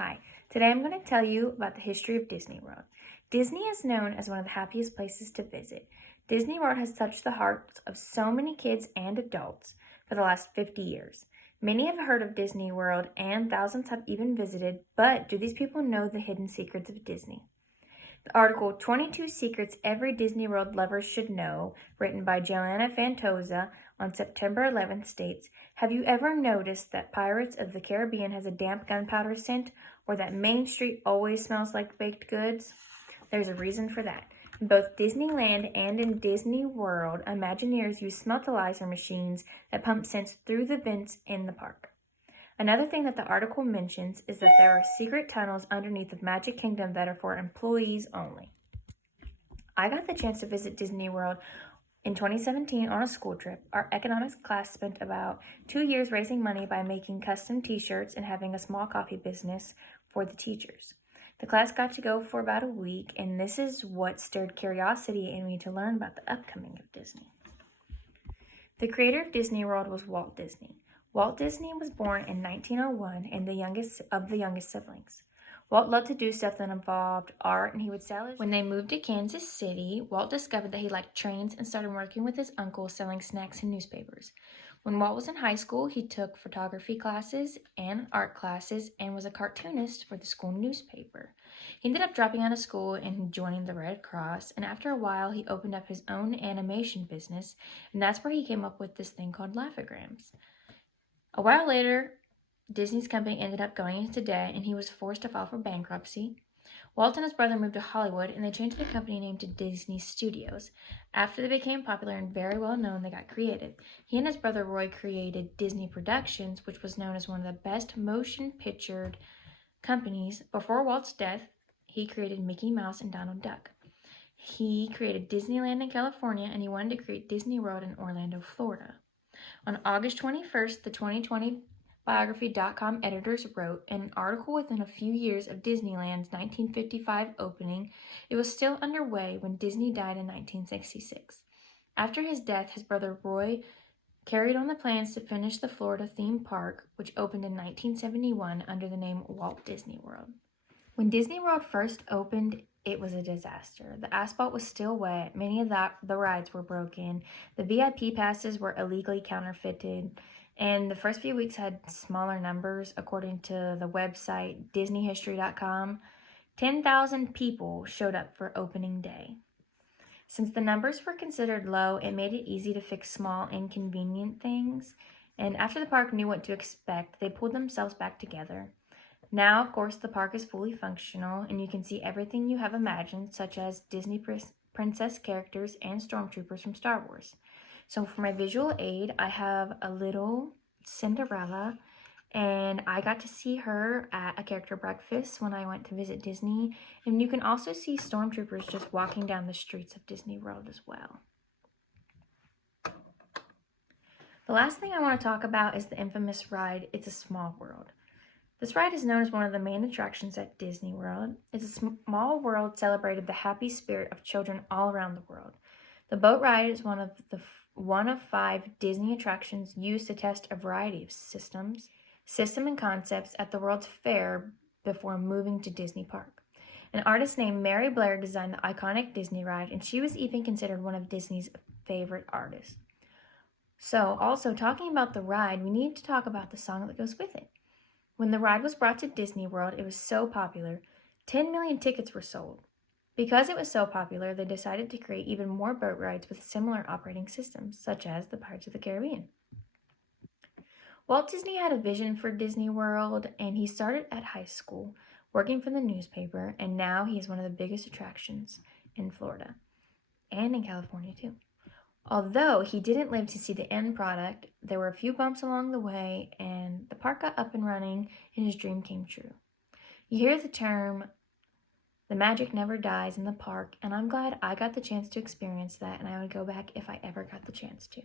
Hi, today I'm going to tell you about the history of Disney World. Disney is known as one of the happiest places to visit. Disney World has touched the hearts of so many kids and adults for the last 50 years. Many have heard of Disney World and thousands have even visited, but do these people know the hidden secrets of Disney? The article 22 Secrets Every Disney World Lover Should Know, written by Joanna Fantoza on September 11th, states, "Have you ever noticed that Pirates of the Caribbean has a damp gunpowder scent, or that Main Street always smells like baked goods? There's a reason for that. In both Disneyland and in Disney World, Imagineers use smeltalizer machines that pump scents through the vents in the park." Another thing that the article mentions is that there are secret tunnels underneath the Magic Kingdom that are for employees only. I got the chance to visit Disney World in 2017 on a school trip. Our economics class spent about 2 years raising money by making custom t-shirts and having a small coffee business for the teachers. The class got to go for about a week, and this is what stirred curiosity in me to learn about the upcoming of Disney. The creator of Disney World was Walt Disney. Walt Disney was born in 1901 and the youngest siblings. Walt loved to do stuff that involved art, and he would sell his... When they moved to Kansas City, Walt discovered that he liked trains and started working with his uncle selling snacks and newspapers. When Walt was in high school, he took photography classes and art classes and was a cartoonist for the school newspaper. He ended up dropping out of school and joining the Red Cross, and after a while, he opened up his own animation business, and that's where he came up with this thing called Laugh-O-Grams. A while later, Disney's company ended up going into debt and he was forced to file for bankruptcy. Walt and his brother moved to Hollywood and they changed the company name to Disney Studios. After they became popular and very well known, they got creative. He and his brother Roy created Disney Productions, which was known as one of the best motion pictured companies. Before Walt's death, he created Mickey Mouse and Donald Duck. He created Disneyland in California and he wanted to create Disney World in Orlando, Florida. On August 21st, the 2020 Biography.com editors wrote in an article within a few years of Disneyland's 1955 opening, it was still underway when Disney died in 1966. After his death, his brother Roy carried on the plans to finish the Florida theme park, which opened in 1971 under the name Walt Disney World. When Disney World first opened, it was a disaster. The asphalt was still wet, many of the rides were broken, the VIP passes were illegally counterfeited, and the first few weeks had smaller numbers. According to the website DisneyHistory.com, 10,000 people showed up for opening day. Since the numbers were considered low, it made it easy to fix small, inconvenient things, and after the park knew what to expect, they pulled themselves back together. Now, of course, the park is fully functional, and you can see everything you have imagined, such as Disney princess characters and stormtroopers from Star Wars. So for my visual aid, I have a little Cinderella, and I got to see her at a character breakfast when I went to visit Disney. And you can also see stormtroopers just walking down the streets of Disney World as well. The last thing I want to talk about is the infamous ride, It's a Small World. This ride is known as one of the main attractions at Disney World. It's a small world celebrated the happy spirit of children all around the world. The boat ride is one of 5 Disney attractions used to test a variety of systems and concepts at the World's Fair before moving to Disney Park. An artist named Mary Blair designed the iconic Disney ride, and she was even considered one of Disney's favorite artists. So, also talking about the ride, we need to talk about the song that goes with it. When the ride was brought to Disney World, it was so popular, 10 million tickets were sold. Because it was so popular, they decided to create even more boat rides with similar operating systems, such as the Pirates of the Caribbean. Walt Disney had a vision for Disney World, and he started at high school, working for the newspaper, and now he is one of the biggest attractions in Florida, and in California too. Although he didn't live to see the end product, there were a few bumps along the way, and the park got up and running, and his dream came true. You hear the term, the magic never dies in the park, and I'm glad I got the chance to experience that, and I would go back if I ever got the chance to.